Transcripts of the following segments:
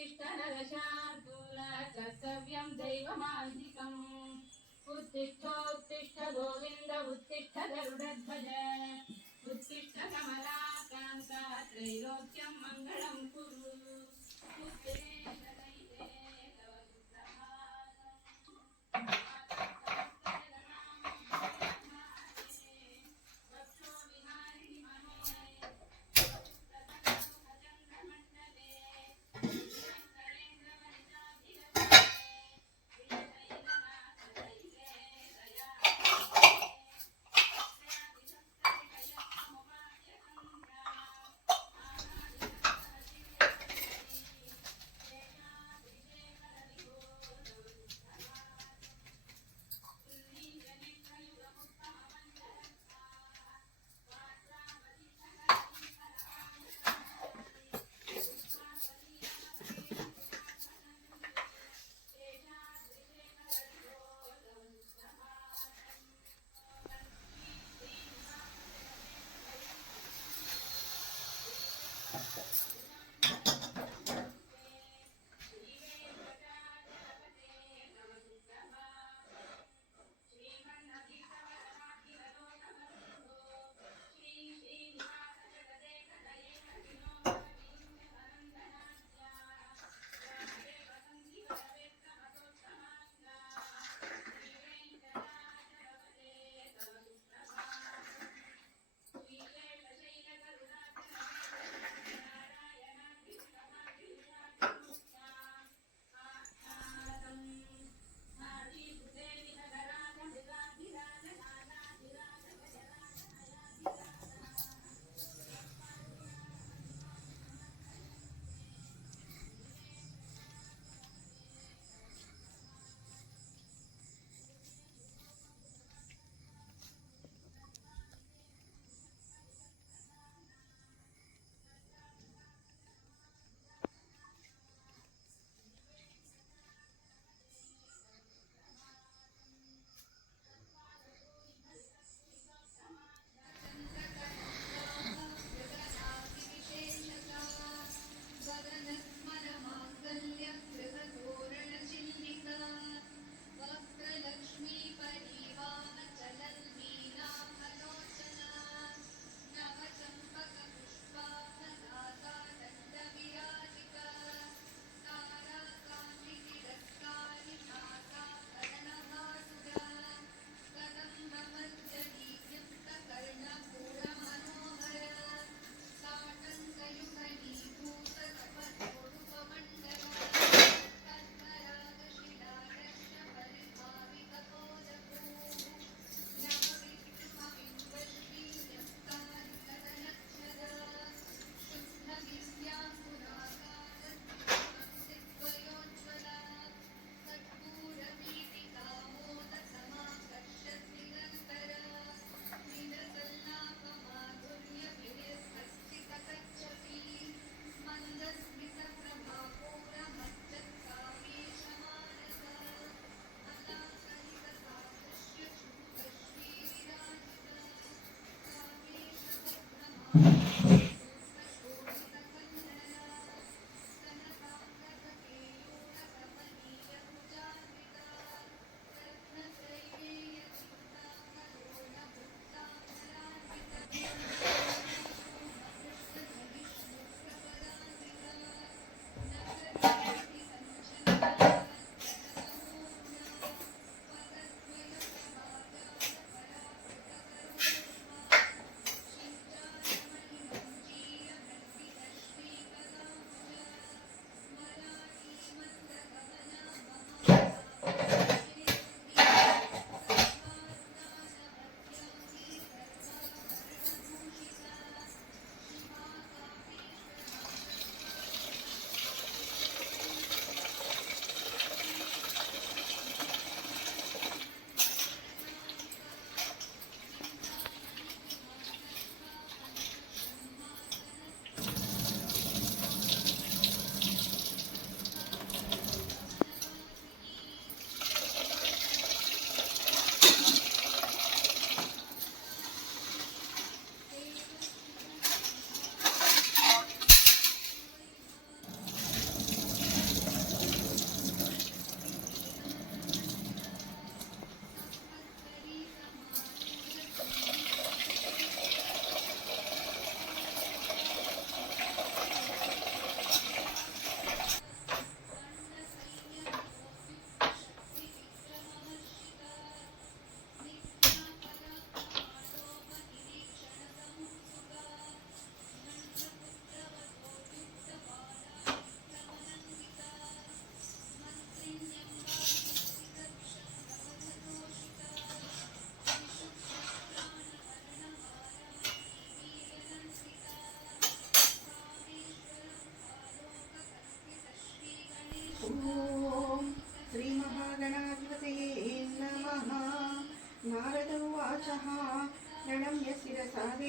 उत्तिष्ठ नरशार्दूल कर्तव्यं दैवमान्तिकम् उत्तिष्ठोत्तिष्ठ गोविन्द उत्तिष्ठ गरुडध्वज उत्तिष्ठ कमलाकान्ता त्रैलोक्यं मङ्गलं कुरु उत्तिष्ठ दैवे तव सुप्रभातम्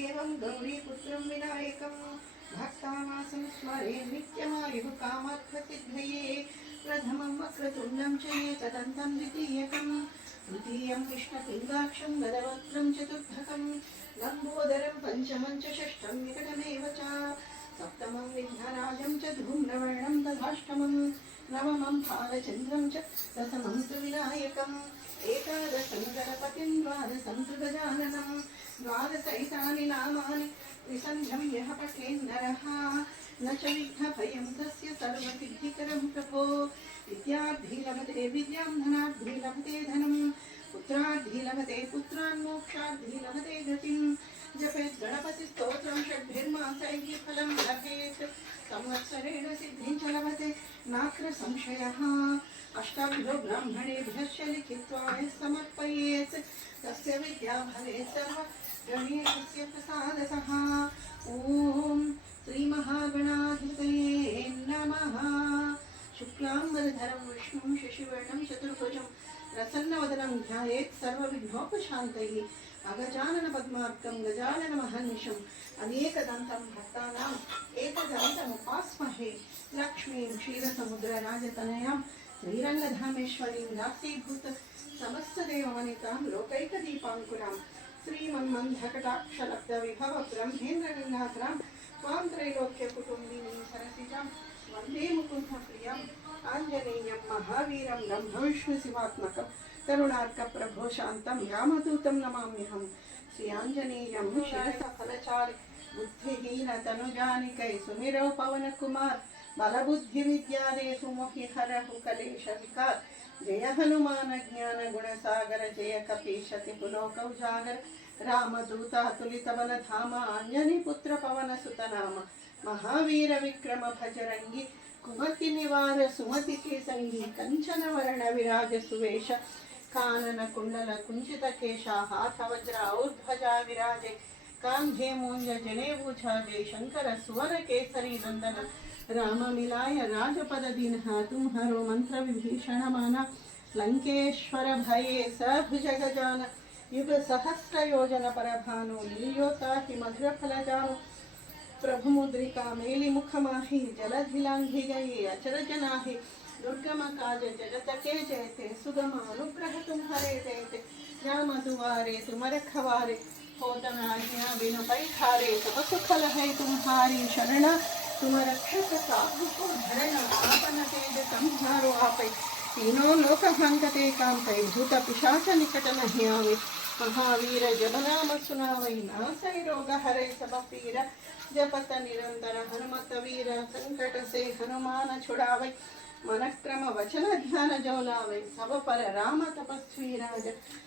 वासुदेवं गौरीपुत्रं विनायकं भक्तानां स्मरे नित्यमायुः कामार्थसिद्धये प्रथमं वक्रतुण्डं च एकदन्तं द्वितीयकं तृतीयं कृष्णपिङ्गाक्षं गदवक्त्रं चतुर्थकं लम्बोदरं पञ्चमं च षष्ठं निकटमेव च सप्तमं विघ्नराजं च धूम्रवर्णं तथाष्टमं नवमं भालचन्द्रं च दशमं तु विनायकम् एकादशं गणपतिं द्वादशं तु गजाननं द्वादशैतानि नामानि विसन्ध्यं यः पठेन्नरः न च विघ्नभयं तस्य सर्वसिद्धिकरं प्रभो विद्यार्थी लभते विद्यां धनार्थी लभते धनं पुत्रार्थी लभते पुत्रान् मोक्षार्थी लभते गतिं जपेत् गणपतिस्तोत्रं षड्भिर्मासैः फलं लभेत् संवत्सरेण सिद्धिं च लभते नात्र संशयः अष्टाभ्यो ब्राह्मणेभ्यश्च लिखित्वा यः समर्पयेत् तस्य विद्या भवेत् सर्वगणेशस्य प्रसादतः ॐ श्रीमहागणाधिपतये नमः। शुक्लाम्बरधरं विष्णुं शशिवर्णं चतुर्भुजं प्रसन्नवदनं ध्यायेत् सर्वविघ्नोपशान्तये अगजाननपद्मार्कं गजाननमहर्निशम् अनेकदन्तं भक्तानाम् एकदन्तमुपास्महे लक्ष्मीं क्षीरसमुद्रराजतनयां श्रीरङ्गधामेश्वरीं दासीभूत समस्तदेववनितां लोकैकदीपाङ्कुरां श्रीमन्मन्धकटाक्षलब्धविभव ब्रह्मेन्द्रगङ्गाधरां त्वां त्रैलोक्यकुटुम्बिनीं सरसिजां वन्दे मुकुन्दप्रियम् आञ्जनेयं महावीरं ब्रह्मविष्णुशिवात्मकं करुणार्कप्रभो शान्तं रामदूतं नमाम्यहं श्री आञ्जनेयं शिरसफलचारि बुद्धिहीनतनुजानिकै सुमिरौ पवनकुमार बलबुद्धिविद्यादेषु मोहि हरहु कलेशविकार जय हनुमान ज्ञान गुणसागर जय कपीशति पुलोकौजागर रामदूतातुलितबलधाम आञ्जनीपुत्र पवनसुतनाम महावीर विक्रम भजरंगी कुमति निवार सुमति के संगी कंचन वर्ण विराज सुवेश कानन कुंडल कुंचित केशा हाथ वज्र ऊर्ध्वजा विराजे कांधे मूंज जनेभूषाजे शंकर सुवर केसरी नंदन राम मिलाय राजपद दीन्हा तुम्हारो मंत्र विभीषण माना लंकेश्वर भये सभुज गजान युग सहस्र योजन परभानु लील्योता हि मधुर फल जानु प्रभु मुद्रिका मेली मुख माही जलधिलांघि गई अचरज नाही दुर्गम काज जगत के जयते सुगम अनुग्रह तुम्हारे देते राम दुआरे तुम रखवारे होतन आज्ञा बिनु पैठारे सब सुख लहै तुम्हारी शरण तुम रक्षक साधु को धरण आपन तेज संहारो आपै तीनों लोक संकटे कांतै भूत पिशाच निकट नहीं आवे महावीर जब नाम सुनावै नासै रोग हरै सब पीर जपत निरंतर हनुमत वीर संकट से हनुमान छुड़ावै मन क्रम वचन ध्यान जो लावै सब पर राम तपस्वी राज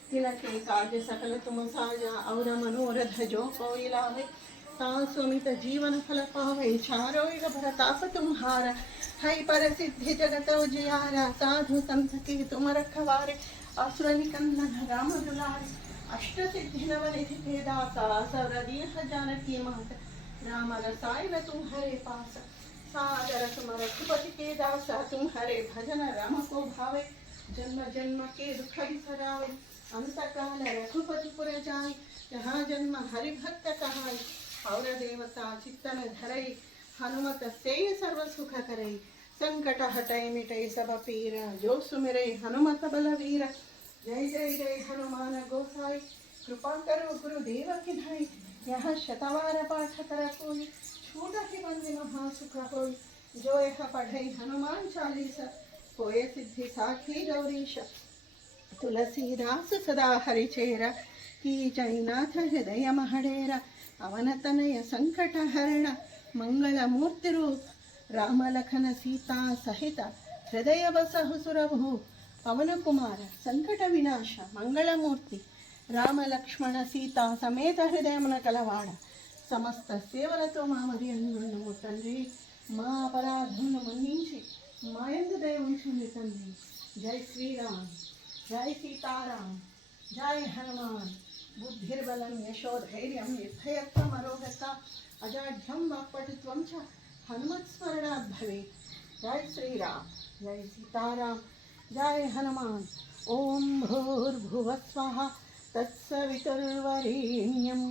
तिलके काज सकल तुम साजा और मनोरथ जो कोई लावै सुमित जीवन फल पावै चारो युग भरताप तुम्हारा है पर सिद्धि जगत उजियारा साधु संत के तुम रखवारे असुर निकंदन राम दुलारे अष्ट सिद्धि नवनिधि के दाता सरदीय जानकी माता राम रसायन तुम्हारे पास सादर तुम रघुपति के दासा तुम्हारे भजन राम को भावे जन्म जन्म के दुख बिसरावे अंत काल रघुपति पुर जाय जहाँ जन्म हरि भक्त कहाय और देवता चित्तन धरई हनुमत से सर्व सुख करई संकट हटै मिटै सब पीरा जो सुमिरै हनुमत बलवीर जय जय जय हनुमान गोसाई कृपा करो गुरुदेव की धाई यह शतवार पाठ कर कोई छूट ही बंदी महासुख होई जो यह पढ़ई हनुमान चालीसा होए सिद्धि साखी गौरीश तुलसीदास सदा हरिचेरा की जयनाथ हृदय महडेरा ಅವನ ತನಯ ಸಂಕಟ ಹರಣ ಮಂಗಳ ಮೂರ್ತಿರು ರಾಮ ಲಖನ ಸೀತಾ ಸಹಿತ ಹೃದಯ ಬಸಹು ಸುರಭು ಪವನ ಕುಮಾರ ಸಂಕಟ ವಿನಾಶ ಮಂಗಳ ಮೂರ್ತಿ ರಾಮ ಲಕ್ಷ್ಮಣ ಸೀತಾ ಸಮೇತ ಹೃದಯಮನ ಕಲವಾಡ సమస్త సేవలతో మా మరి అన్నున్నాము తండ్రి మా అపరాధములను మన్నించి మా యందు దయ ఉంచండి తండ్రి జై శ్రీరామ్ జై సీతారాం జై హనుమాన్ बुद्धिर्बलं यशोधैर्यं यथयत्वमरोगता अजाढ्यं वाक्पटुत्वं च हनुमत्स्मरणात् भवेत् जय श्रीराम जय सीताराम जय हनुमान ॐ भूर्भुवः स्वः तत्सवितुर्वरेण्यं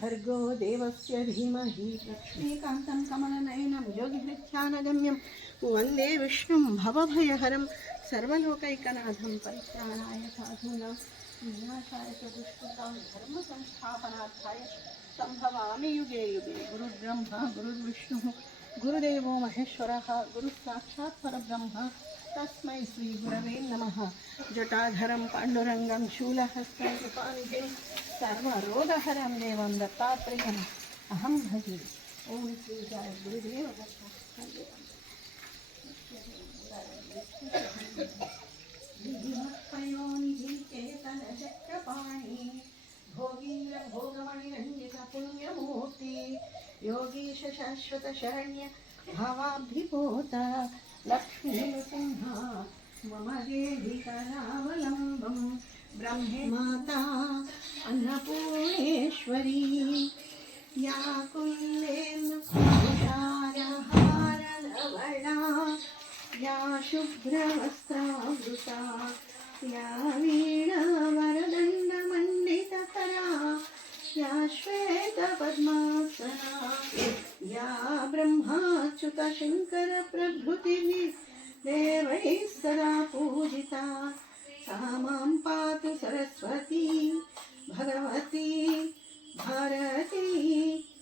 भर्गो देवस्य धीमहि लक्ष्मीकान्तं कमलनयनं योगिहृत्यानगम्यं वन्दे विष्णुं भवभयहरं सर्वलोकैकनाथं परित्राणाय साधूनां विनाशाय च दुष्कृतां धर्मसंस्थापनार्थाय सम्भवामि युगे युगे। गुरुर्ब्रह्मा गुरुर्विष्णुः गुरुदेवो महेश्वरः गुरुः साक्षात् परब्रह्म तस्मै श्रीगुरवे नमः। जटाधरं पाण्डुरङ्गं शूलहस्तं कृपानिधिं सर्वरोगहरं देवं दत्तात्रेयम् अहं भजे। ॐ श्री जय गुरुदेव दत्त। चक्रपाणि भोगीन्द्र भोगमणिरञ्जित पुण्यमूर्ति योगीश शाश्वत शरण्य भावाभिभूत लक्ष्मी नृसिंह मम देहि करावलम्बं ब्रह्मे माता अन्नपूर्णेश्वरी या कुन्देन्दुकुशारहारधवला या शुभ्रवस्त्रावृता या वीणावरदण्डमण्डितकरा या श्वेतपद्मासना या ब्रह्माच्युतशङ्करप्रभृतिभिः देवैः सदा पूजिता सा मां पातु सरस्वती भगवती भारती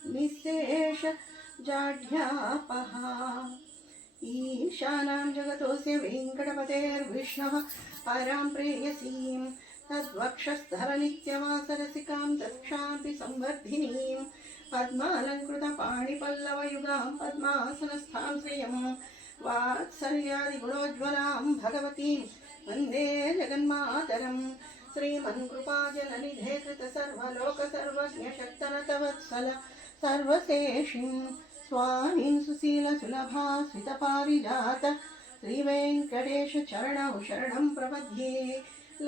निःशेष जाढ्यापहा। ईशानां जगतोऽस्य वेङ्कटपतेर्विष्णुः परां प्रेयसीं तद्वक्षस्थलनित्यवासरसिकां दक्षापि संवर्धिनीं पद्मालङ्कृतपाणिपल्लवयुगां पद्मासनस्थां श्रियं वात्सल्यादिगुणोज्ज्वलां भगवतीं वन्दे जगन्मातरं। श्रीमन्कृपाजननिधे कृतसर्वलोकसर्वज्ञशक्तनतवत्सल सर्वशेषिं स्वामीं सुशीलसुलभा स्मितपारिजात श्रीवेङ्कटेश चरणौ शरणं प्रपद्ये।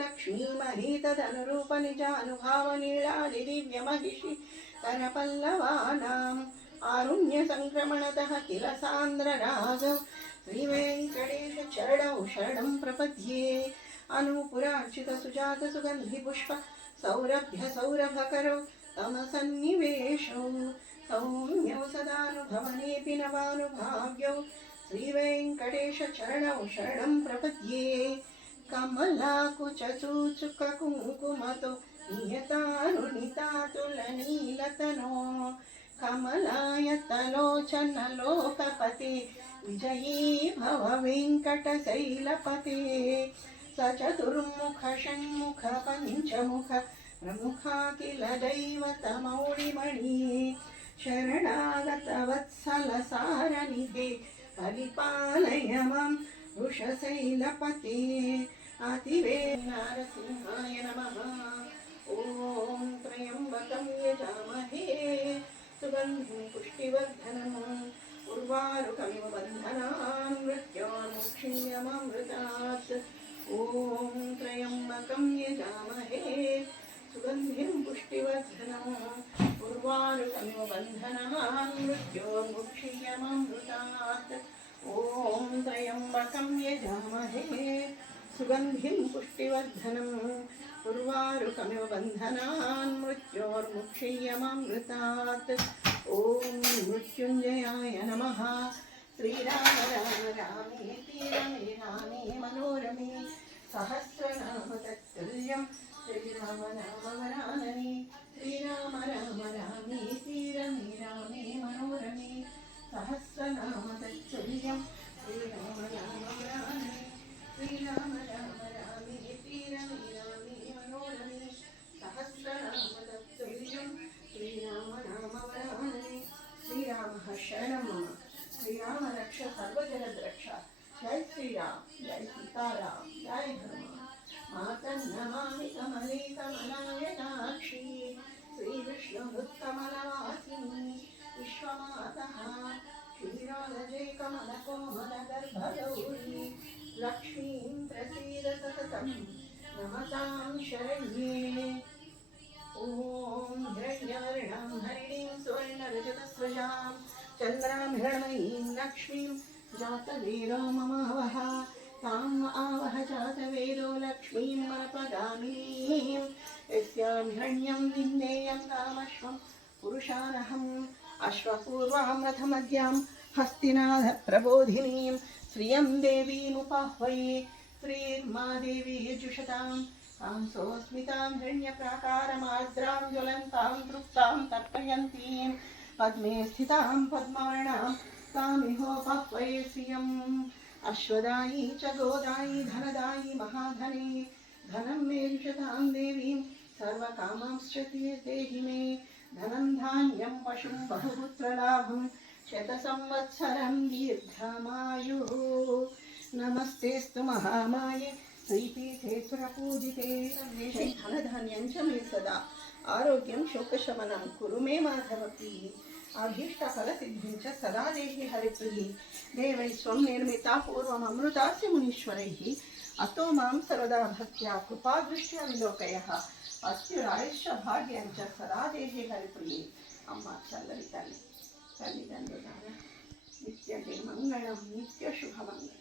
लक्ष्मीमहीतदनुरूपनिजानुभावनीलादिदिव्यमहिषि करपल्लवानाम् आरुण्यसङ्क्रमणतः किल सान्द्ररागं श्रीवेङ्कटेश चरणौ शरणं प्रपद्ये। अनूपुरार्चितसुजात सुगन्धिपुष्प सौरभ्य सौरभकरौ तमसन्निवेशौ सौम्यौ सदानुभवनेऽपि नवानुभाव्यौ श्रीवेङ्कटेश चरणौ शरणं प्रपद्ये। कमलाकुचसूचुककुङ्कुमतो नियतानुनितातुलनीलतनो कमलायतलोचनलोकपते विजयी भव वेङ्कटशैलपते। सचतुर्मुख षण्मुख पञ्चमुख प्रमुखाखिल दैवतमौलिमणि शरणागतवत्सलसारनिधे परिपालय मां वृषशैलपते। अतिवे नारसिंहाय नमः। ॐ त्र्यम्बकं यजामहे सुगन्धिं पुष्टिवर्धनम् उर्वारुकमिव बन्धनान् मृत्योर्मुक्षीयमामृतात्। ॐ त्र्यम्बकं यजामहे सुगन्धिं पुष्टिवर्धनम् उर्वारुकमिव बन्धनान् मृत्योर्मुक्षीयमामृतात्। ॐ त्र्यम्बकं यजामहे सुगन्धिं पुष्टिवर्धनम् उर्वारुकमिव बन्धनान् मृत्योर्मुक्षीयमामृतात्। ॐ मृत्युञ्जयाय नमः। श्रीराम राम रामेति रमे रामे मनोरमे सहस्रनाम तत्तुल्यं श्रीराम नाम वरानने। श्रीराम राम रामेति रमे रामे मनोरमे सहस्रनाम तत्तुल्यं श्रीराम नाम वरानने। श्रीराम राम रामेति रमे रामे मनोरमे सहस्रनाम तत्तुल्यं श्रीराम नाम वरानने। श्रीरामः शरणं मम। श्रीराम रक्ष सर्वजगद्रक्ष। जय श्रीराम जय सीताराम जय हनुमान। मातं नमामि कमले कमलायताक्षी श्रीविष्णुहृत्कमलवासिनी विश्वमातः क्षीरोदजे कमलकोमलगर्भगौरी लक्ष्मीं प्रसीद सततं नमतां शरण्ये। ॐ हिरण्यवर्णां हरिणीं सुवर्णरजतस्रजां चन्द्रां हिरण्मयीं लक्ष्मीं जातवेदो ममावह ताम् आवह जातवेदो लक्ष्मीं मनपगामिनीं यस्यां हिरण्यं विन्देयं कामश्वं పురుషానహం అశ్వపూర్వాం రథమద్యాం హస్తినాథ ప్రబోధినీం శ్రియం దేవీముపాహ్వయే శ్రీర్మా దేవీ యజుషతాం కాంసోస్మితాం హిరణ్యప్రాకారమార్ద్రాం జ్వలంతాం తృప్తాం తర్పయంతీం పద్మే స్థితాం పద్మార్ణాం तामिहोपह्वये श्रियम् अश्वदायी च गोदायी धनदायी महाधने धनं मे विशतां देवीं सर्वकामांश्च देहि मे धनं धान्यं पशुं बहुपुत्रलाभं शतसंवत्सरं दीर्घमायुः नमस्तेस्तु महामाये श्रीपीठे सुरपूजिते धनधान्यं च मे सदा आरोग्यं शोकशमनं कुरु मे माधवप्रिये अभीष्टफलसिद्धिं च सदा देहि हरिप्रिये देवैः स्वं निर्मिता पूर्वममृतास्य मुनीश्वरैः अतो मां सर्वदा भक्त्या कृपादृष्ट्या विलोकयः अस्युरायुष्य भाग्यं च सदा देहि हरिप्रिये अम्मा चल्लवि तल्लि तल्लिदंडुलार नित्यते मङ्गलं नित्यशुभमङ्गलम्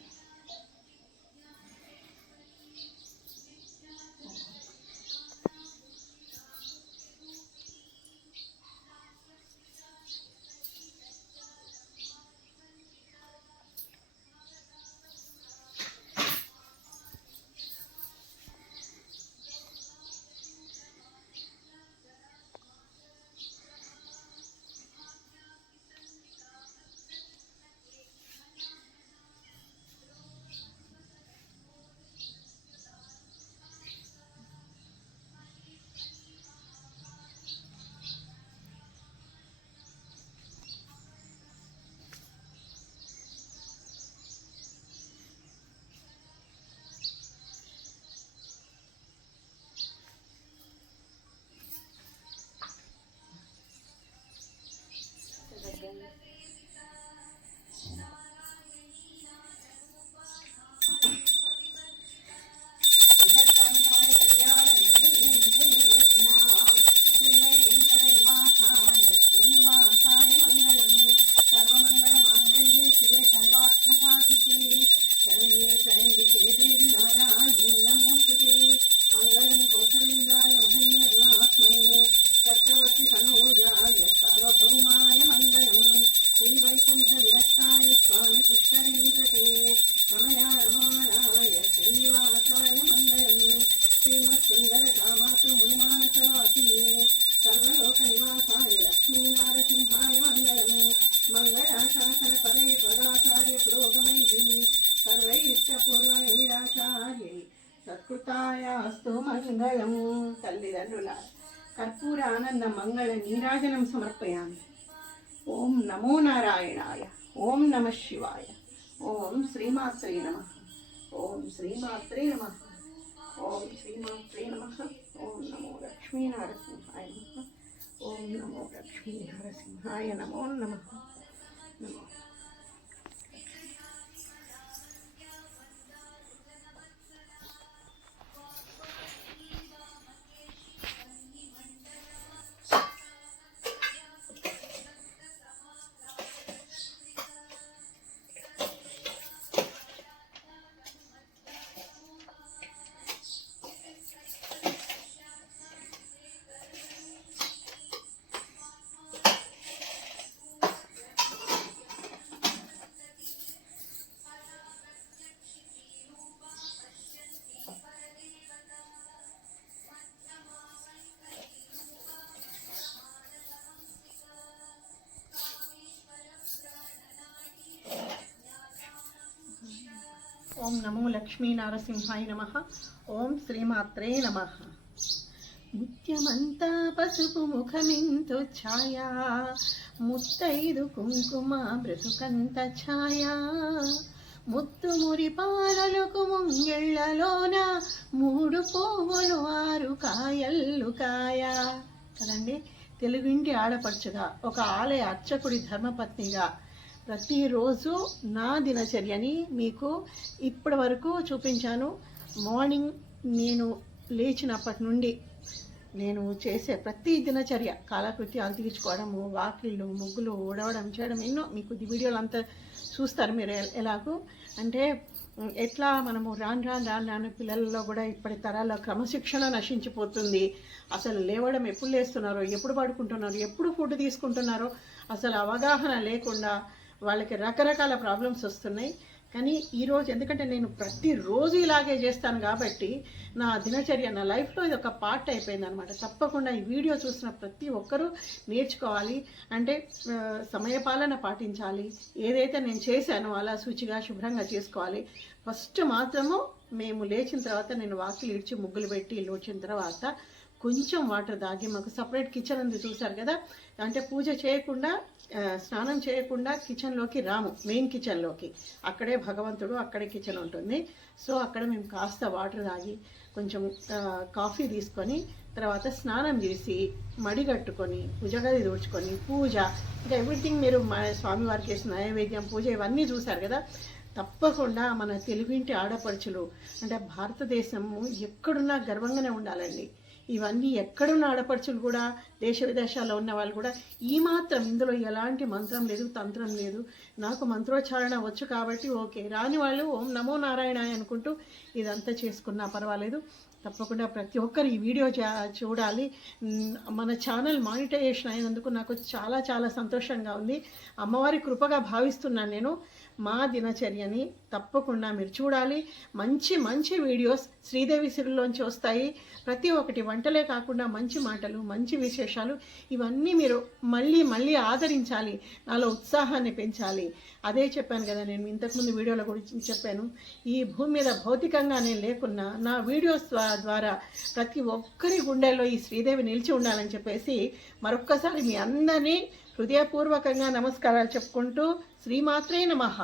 సత్కృతాయాస్తు మంగళం. తల్లిదండ్రుల కర్పూర ఆనంద మంగళ నీరాజనం సమర్పయామి. ఓం నమో నారాయణాయ. ఓం నమ శివాయ. ఓం శ్రీమాత్రే నమ. ఓం శ్రీమాత్రే నమ. ఓం శ్రీమాత్రే నమ. ఓం నమో లక్ష్మీ నరసింహాయ నమ. ఓం నమో లక్ష్మీ నరసింహాయ నమో నమ. నమో ఓం నమో లక్ష్మీ నరసింహాయ నమ. ఓం శ్రీమాత్రే నమ. ముత్యమంతా పసుపు ముఖమింతు ఛాయా, ముత్తైదు కుంకుమ బ్రతుకంత ఛాయా, ముత్తు మురి పాలలకు ముంగిళ్ళలోన మూడు పువ్వులు ఆరు కాయల్లు కాయ. కదండి, తెలుగింటి ఆడపడుచుగా, ఒక ఆలయ అర్చకుడి ధర్మపత్నిగా ప్రతిరోజు నా దినచర్యని మీకు ఇప్పటి వరకు చూపించాను. మార్నింగ్ నేను లేచినప్పటి నుండి నేను చేసే ప్రతి దినచర్య, కాలకృత్యాలు తీర్చుకోవడము, వాకిళ్ళు ముగ్గులు ఊడవడం చేయడం, ఎన్నో మీకు ఈ వీడియోలు అంతా చూస్తారు మీరు. ఎలాగూ అంటే ఎట్లా మనము రాను పిల్లల్లో కూడా ఇప్పటి తరాల్లో క్రమశిక్షణ నశించిపోతుంది. అసలు లేవడం ఎప్పుడు లేస్తున్నారో, ఎప్పుడు పడుకుంటున్నారో, ఎప్పుడు ఫుడ్ తీసుకుంటున్నారో అసలు అవగాహన లేకుండా వాళ్ళకి రకరకాల ప్రాబ్లమ్స్ వస్తున్నాయి. కానీ ఈరోజు ఎందుకంటే నేను ప్రతిరోజు ఇలాగే చేస్తాను కాబట్టి నా దినచర్య, నా లైఫ్లో ఇది ఒక పార్ట్ అయిపోయింది అనమాట. తప్పకుండా ఈ వీడియో చూసిన ప్రతి ఒక్కరూ నేర్చుకోవాలి. అంటే సమయపాలన పాటించాలి. ఏదైతే నేను చేశానో అలా శుచిగా శుభ్రంగా చేసుకోవాలి. ఫస్ట్ మాత్రము మేము లేచిన తర్వాత నేను వాకిలి ఇడ్చి ముగ్గులు పెట్టి ఇల్లు వచ్చిన తర్వాత కొంచెం వాటర్ తాగి, మాకు సపరేట్ కిచెన్ ఉంది చూసారు కదా, అంటే పూజ చేయకుండా స్నానం చేయకుండా కిచెన్లోకి రాము, మెయిన్ కిచెన్లోకి. అక్కడే భగవంతుడు, అక్కడే కిచెన్ ఉంటుంది. సో అక్కడ మేము కాస్త వాటర్ తాగి కొంచెం కాఫీ తీసుకొని తర్వాత స్నానం చేసి మడి కట్టుకొని పూజగది దూడ్చుకొని పూజ, ఇంకా ఎవ్రీథింగ్ మీరు స్వామివారికి చేసిన నైవేద్యం, పూజ ఇవన్నీ చూసారు కదా. తప్పకుండా మన తెలుగింటి ఆడపడుచులు అంటే భారతదేశము ఎక్కడున్నా గర్వంగానే ఉండాలండి. ఇవన్నీ ఎక్కడున్న ఆడపడుచులు కూడా, దేశ విదేశాల్లో ఉన్న వాళ్ళు కూడా ఈ మాత్రం, ఇందులో ఎలాంటి మంత్రం లేదు, తంత్రం లేదు, నాకు మంత్రోచ్చారణ వచ్చు కాబట్టి ఓకే, రాని వాళ్ళు ఓం నమో నారాయణ అనుకుంటూ ఇదంతా చేసుకున్నా పర్వాలేదు. తప్పకుండా ప్రతి ఒక్కరు ఈ వీడియో చూడాలి. మన ఛానల్ మానిటైజేషన్ అయినందుకు నాకు చాలా చాలా సంతోషంగా ఉంది. అమ్మవారి కృపగా భావిస్తున్నాను నేను. మా దినచర్యని తప్పకుండా మీరు చూడాలి. మంచి మంచి వీడియోస్ శ్రీదేవి సిరిలోంచి వస్తాయి. ప్రతి ఒక్కటి వంటలే కాకుండా మంచి మాటలు, మంచి విశేషాలు, ఇవన్నీ మీరు మళ్ళీ మళ్ళీ ఆదరించాలి, నాలో ఉత్సాహాన్ని పెంచాలి. అదే చెప్పాను కదా, నేను ఇంతకుముందు వీడియోల గురించి చెప్పాను. ఈ భూమి మీద భౌతికంగా నేను లేకున్నా నా వీడియోస్ ద్వారా ప్రతి ఒక్కరి గుండెల్లో ఈ శ్రీదేవి నిలిచి ఉండాలని చెప్పేసి మరొక్కసారి మీ అందరినీ హృదయపూర్వకంగా నమస్కారాలు చెప్పుకుంటూ శ్రీమాత్రే నమః.